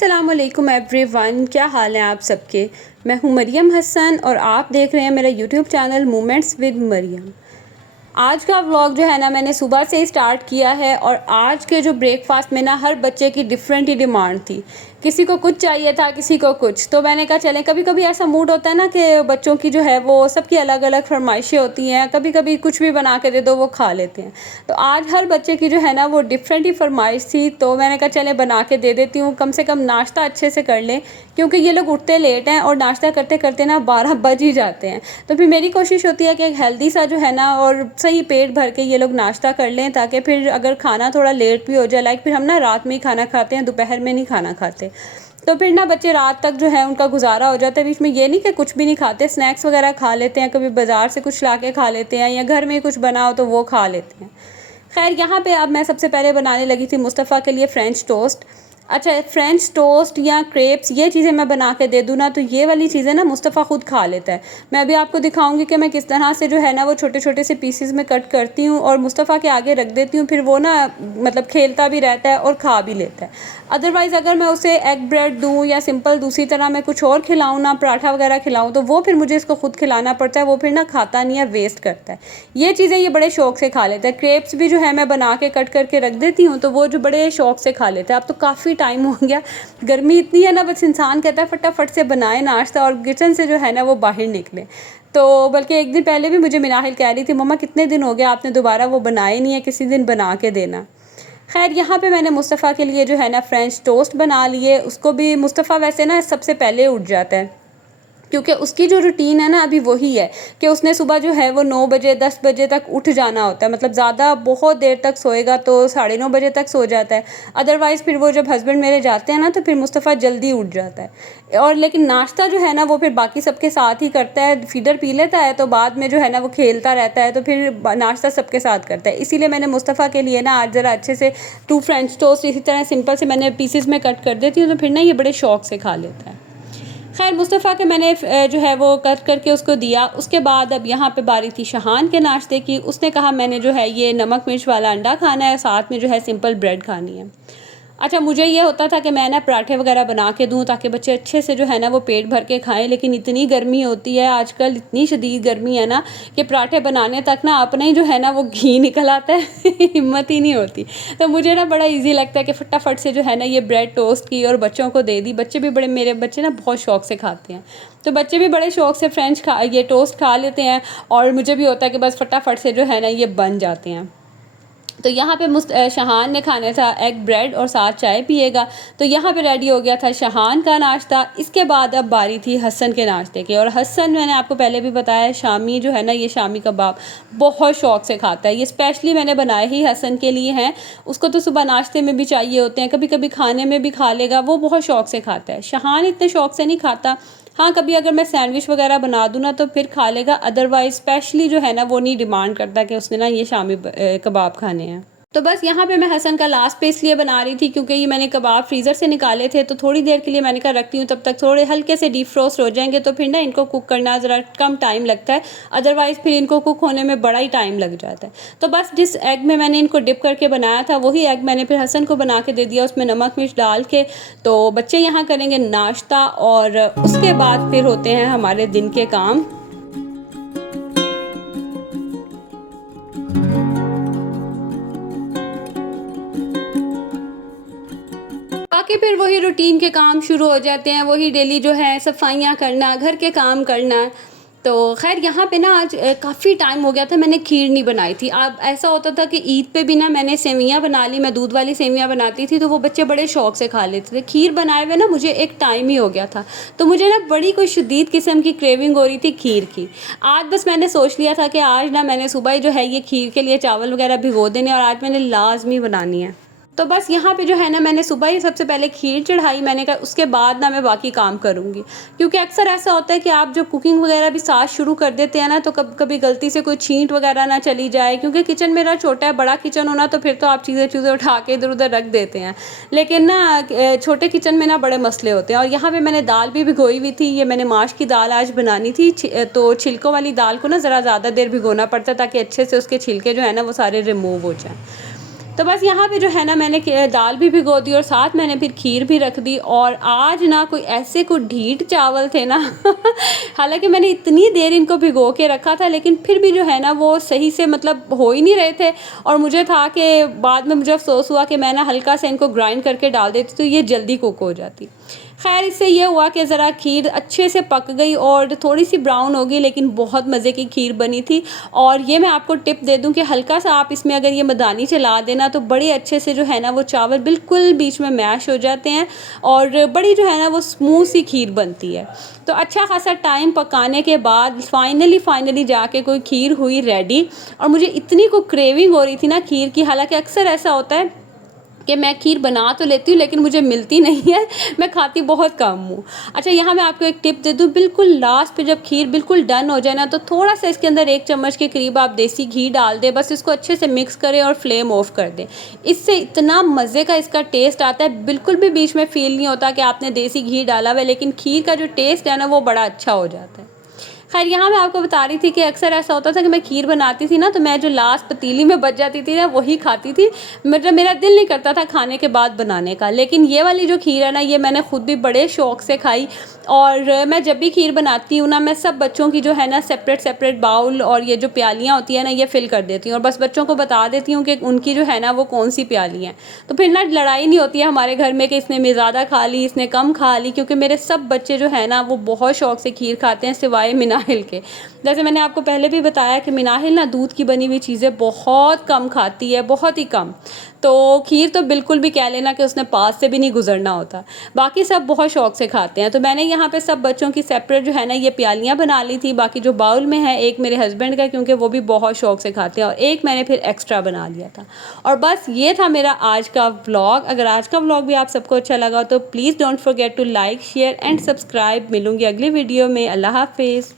अस्सलामुअलैकुम एवरीवन, क्या हाल है आप सबके। मैं हूँ मरियम हसन और आप देख रहे हैं मेरा YouTube channel Moments with Mariam. आज का व्लॉग जो है ना मैंने सुबह से ही स्टार्ट किया है और आज के जो ब्रेकफास्ट में ना हर बच्चे की डिफरेंट ही डिमांड थी। किसी को कुछ चाहिए था, किसी को कुछ, तो मैंने कहा चलें, कभी कभी ऐसा मूड होता है ना कि बच्चों की जो है वो सबकी अलग अलग फरमाइशें होती हैं, कभी कभी कुछ भी बना के दे दो वो खा लेते हैं। तो आज हर बच्चे की जो है ना वो डिफरेंट ही फरमाइश थी, तो मैंने कहा चलें बना के दे देती हूँ, कम से कम नाश्ता अच्छे से कर लें, क्योंकि ये लोग उठते लेट हैं और नाश्ता करते करते ना 12 बज ही जाते हैं। तो फिर मेरी कोशिश होती है कि एक हेल्दी सा जो है ना और सही पेट भर के ये लोग नाश्ता कर लें, ताकि फिर अगर खाना थोड़ा लेट भी हो जाए, लाइक फिर हम ना रात में ही खाना खाते हैं, दोपहर में नहीं खाना खाते, तो फिर ना बच्चे रात तक जो है उनका गुजारा हो जाता है। बीच में ये नहीं कि कुछ भी नहीं खाते, स्नैक्स वगैरह खा लेते हैं, कभी बाज़ार से कुछ ला के खा लेते हैं या घर में कुछ बना हो तो वो खा लेते हैं। खैर, यहाँ पे अब मैं सबसे पहले बनाने लगी थी मुस्तफ़ा के लिए फ़्रेंच टोस्ट। अच्छा, फ्रेंच टोस्ट या क्रेप्स ये चीज़ें मैं बना के दे दूँ ना, तो ये वाली चीज़ें ना मुस्तफ़ा ख़ुद खा लेता है। मैं अभी आपको दिखाऊंगी कि मैं किस तरह से जो है ना वो छोटे छोटे से पीसेस में कट करती हूँ और मुस्तफ़ा के आगे रख देती हूँ, फिर वो ना मतलब खेलता भी रहता है और खा भी लेता है। अदरवाइज़ अगर मैं उसे एग ब्रेड दूँ या सिंपल दूसरी तरह मैं कुछ और खिलाऊँ ना, पराठा वगैरह खिलाऊँ, तो वो फिर मुझे इसको खुद खिलाना पड़ता है, वो फिर ना खाता नहीं है, वेस्ट करता है। ये चीज़ें ये बड़े शौक़ से खा लेता है। क्रेप्स भी जो है मैं बना के कट करके रख देती हूँ, तो वो जो बड़े शौक़ से खा लेता है। अब तो काफ़ी टाइम हो गया, गर्मी इतनी है ना, बस इंसान कहता है फटाफट से बनाए नाश्ता और किचन से जो है ना वो बाहर निकले। तो बल्कि एक दिन पहले भी मुझे मिनाहिल कह रही थी, मम्मा कितने दिन हो गए आपने दोबारा वो बनाए नहीं है, किसी दिन बना के देना। खैर, यहाँ पे मैंने मुस्तफ़ा के लिए जो है ना फ्रेंच टोस्ट बना लिए। उसको भी मुस्तफ़ा वैसे ना सबसे पहले उठ जाता है, क्योंकि उसकी जो रूटीन है ना अभी वही है कि उसने सुबह जो है वो 9 बजे 10 बजे तक उठ जाना होता है। मतलब ज़्यादा बहुत देर तक सोएगा तो 9:30 बजे तक सो जाता है। अदरवाइज़ फिर वो जब हस्बैंड मेरे जाते हैं ना तो फिर मुस्तफ़ा जल्दी उठ जाता है। और लेकिन नाश्ता जो है ना वो फिर बाकी सबके साथ ही करता है। फीडर पी लेता है तो बाद में जो है ना वो खेलता रहता है, तो फिर नाश्ता सबके साथ करता है। इसीलिए मैंने मुस्तफ़ा के लिए ना आज ज़रा अच्छे से 2 फ्रेंच टोस्ट इसी तरह सिंपल से मैंने पीसेस में कट कर देती हूँ, तो फिर ना ये बड़े शौक़ से खा लेता है। खैर, मुस्तफ़ा के मैंने जो है वो कट करके उसको दिया। उसके बाद अब यहाँ पे बारी थी शहान के नाश्ते की। उसने कहा मैंने जो है ये नमक मिर्च वाला अंडा खाना है, साथ में जो है सिंपल ब्रेड खानी है। अच्छा, मुझे ये होता था कि मैं ना पराठे वगैरह बना के दूँ ताकि बच्चे अच्छे से जो है ना वो पेट भर के खाएं, लेकिन इतनी गर्मी होती है आजकल, इतनी शदीद गर्मी है ना कि पराठे बनाने तक ना अपने ही जो है ना वो घी निकल आता है हिम्मत ही नहीं होती। तो मुझे ना बड़ा इजी लगता है कि फटाफट से जो है ना ये ब्रेड टोस्ट की और बच्चों को दे दी। बच्चे भी बड़े, मेरे बच्चे ना बहुत शौक़ से खाते हैं, तो बच्चे भी बड़े शौक़ से ये टोस्ट खा लेते हैं और मुझे भी होता है कि बस फटाफट से जो है ना ये बन जाते हैं। तो यहाँ पे शहान ने खाने था एग ब्रेड और साथ चाय पिएगा, तो यहाँ पे रेडी हो गया था शहान का नाश्ता। इसके बाद अब बारी थी हसन के नाश्ते की, और हसन मैंने आपको पहले भी बताया शामी जो है ना ये शामी कबाब बहुत शौक़ से खाता है। ये स्पेशली मैंने बनाए ही हसन के लिए हैं। उसको तो सुबह नाश्ते में भी चाहिए होते हैं, कभी कभी खाने में भी खा लेगा, वो बहुत शौक़ से खाता है। शहान इतने शौक़ से नहीं खाता, हाँ कभी अगर मैं सैंडविच वगैरह बना दूँ ना तो फिर खा लेगा, अदरवाइज़ स्पेशली जो है ना वो नहीं डिमांड करता कि उसने ना ये शामी कबाब खाने हैं। तो बस यहाँ पे मैं हसन का लास्ट पे इसलिए बना रही थी क्योंकि ये मैंने कबाब फ्रीज़र से निकाले थे, तो थोड़ी देर के लिए मैंने कहा रखती हूँ, तब तक थोड़े हल्के से डीप फ्रोस्ट हो जाएंगे, तो फिर ना इनको कुक करना ज़रा कम टाइम लगता है, अदरवाइज़ फिर इनको कुक होने में बड़ा ही टाइम लग जाता है। तो बस जिस एग में मैंने इनको डिप करके बनाया था वही एग मैंने फिर हसन को बना के दे दिया, उसमें नमक मिर्च डाल के। तो बच्चे यहाँ करेंगे नाश्ता और उसके बाद फिर होते हैं हमारे दिन के काम। बाकी फिर वही रूटीन के काम शुरू हो जाते हैं, वही डेली जो है सफाइयाँ करना, घर के काम करना। तो खैर, यहाँ पे ना आज काफ़ी टाइम हो गया था, मैंने खीर नहीं बनाई थी। अब ऐसा होता था कि ईद पे भी ना मैंने सेवियाँ बना ली, मैं दूध वाली सेवियाँ बनाती थी तो वो बच्चे बड़े शौक़ से खा लेते थे। खीर बनाए हुए ना मुझे एक टाइम ही हो गया था, तो मुझे ना बड़ी कोई शदीद किस्म की क्रेविंग हो रही थी खीर की। आज बस मैंने सोच लिया था कि आज ना मैंने सुबह ही जो है ये खीर के लिए चावल वगैरह भिगो देने और आज मैंने लाजमी बनानी है। तो बस यहाँ पे जो है ना मैंने सुबह ही सबसे पहले खीर चढ़ाई, मैंने कहा उसके बाद ना मैं बाकी काम करूँगी, क्योंकि अक्सर ऐसा होता है कि आप जो कुकिंग वगैरह भी साथ शुरू कर देते हैं ना तो कभी गलती से कोई छींट वगैरह ना चली जाए, क्योंकि किचन मेरा छोटा है, बड़ा किचन होना तो फिर तो आप चीज़ें उठा के इधर उधर रख देते हैं, लेकिन ना छोटे किचन में ना बड़े मसले होते हैं। और यहाँ पर मैंने दाल भी भिगोई हुई थी, ये मैंने माश की दाल आज बनानी थी, तो छिलकों वाली दाल को ना ज़रा ज़्यादा देर भिगोना पड़ता है ताकि अच्छे से उसके छिलके जो है ना वो सारे रिमूव हो जाएँ। तो बस यहाँ पे जो है ना मैंने दाल भी भिगो दी और साथ मैंने फिर खीर भी रख दी। और आज ना कोई ऐसे कोई ढीठ चावल थे ना हालांकि मैंने इतनी देर इनको भिगो के रखा था, लेकिन फिर भी जो है ना वो सही से मतलब हो ही नहीं रहे थे। और मुझे था कि बाद में मुझे अफसोस हुआ कि मैं ना हल्का सा इनको ग्राइंड करके डाल देती तो ये जल्दी कुक हो जाती। खैर इससे ये हुआ कि ज़रा खीर अच्छे से पक गई और थोड़ी सी ब्राउन हो गई, लेकिन बहुत मज़े की खीर बनी थी। और ये मैं आपको टिप दे दूं कि हल्का सा आप इसमें अगर ये मदानी चला देना तो बड़े अच्छे से जो है ना वो चावल बिल्कुल बीच में मैश हो जाते हैं और बड़ी जो है ना वो स्मूथ सी खीर बनती है। तो अच्छा खासा टाइम पकाने के बाद फाइनली जाके कोई खीर हुई रेडी। और मुझे इतनी को क्रेविंग हो रही थी ना खीर की, हालांकि अक्सर ऐसा होता है कि मैं खीर बना तो लेती हूँ लेकिन मुझे मिलती नहीं है, मैं खाती बहुत कम हूँ। अच्छा यहाँ मैं आपको एक टिप दे दूँ, बिल्कुल लास्ट पे जब खीर बिल्कुल डन हो जाए ना तो थोड़ा सा इसके अंदर 1 चम्मच के करीब आप देसी घी डाल दें। बस इसको अच्छे से मिक्स करें और फ्लेम ऑफ कर दें। इससे इतना मज़े का इसका टेस्ट आता है, बिल्कुल भी बीच में फ़ील नहीं होता कि आपने देसी घी डाला हुआ है, लेकिन खीर का जो टेस्ट है ना वो बड़ा अच्छा हो जाता है। खैर यहाँ मैं आपको बता रही थी कि अक्सर ऐसा होता था कि मैं खीर बनाती थी ना तो मैं जो लास्ट पतीली में बच जाती थी ना वही खाती थी। मतलब मेरा दिल नहीं करता था खाने के बाद बनाने का। लेकिन ये वाली जो खीर है ना ये मैंने खुद भी बड़े शौक़ से खाई। और मैं जब भी खीर बनाती हूँ ना मैं सब बच्चों की जो है ना सेपरेट बाउल और ये जो प्यालियाँ होती हैं ना ये फिल कर देती हूँ और बस बच्चों को बता देती हूँ कि उनकी जो है ना वो कौन सी प्याली हैं। तो फिर ना लड़ाई नहीं होती है हमारे घर में कि इसने में ज़्यादा खा ली इसने कम खा ली, क्योंकि मेरे सब बच्चे जो है ना वो बहुत शौक़ से खीर खाते हैं सिवाय मिनाहिल के। जैसे मैंने आपको पहले भी बताया कि मिनाहिल ना दूध की बनी हुई चीज़ें बहुत कम खाती है, बहुत ही कम। तो खीर तो बिल्कुल भी कह लेना कि उसने पास से भी नहीं गुजरना होता। बाकी सब बहुत शौक़ से खाते हैं। तो मैंने यहाँ पे सब बच्चों की सेपरेट जो है ना ये प्यालियाँ बना ली थी। बाकी जो बाउल में है एक मेरे हस्बैंड का, क्योंकि वो भी बहुत शौक़ से खाते हैं, और एक मैंने फिर एक्स्ट्रा बना लिया था। और बस ये था मेरा आज का व्लॉग। अगर आज का व्लॉग भी आप सबको अच्छा लगा तो please don't forget to like share and subscribe. मिलूँगी अगली वीडियो में। अल्लाह हाफिज़।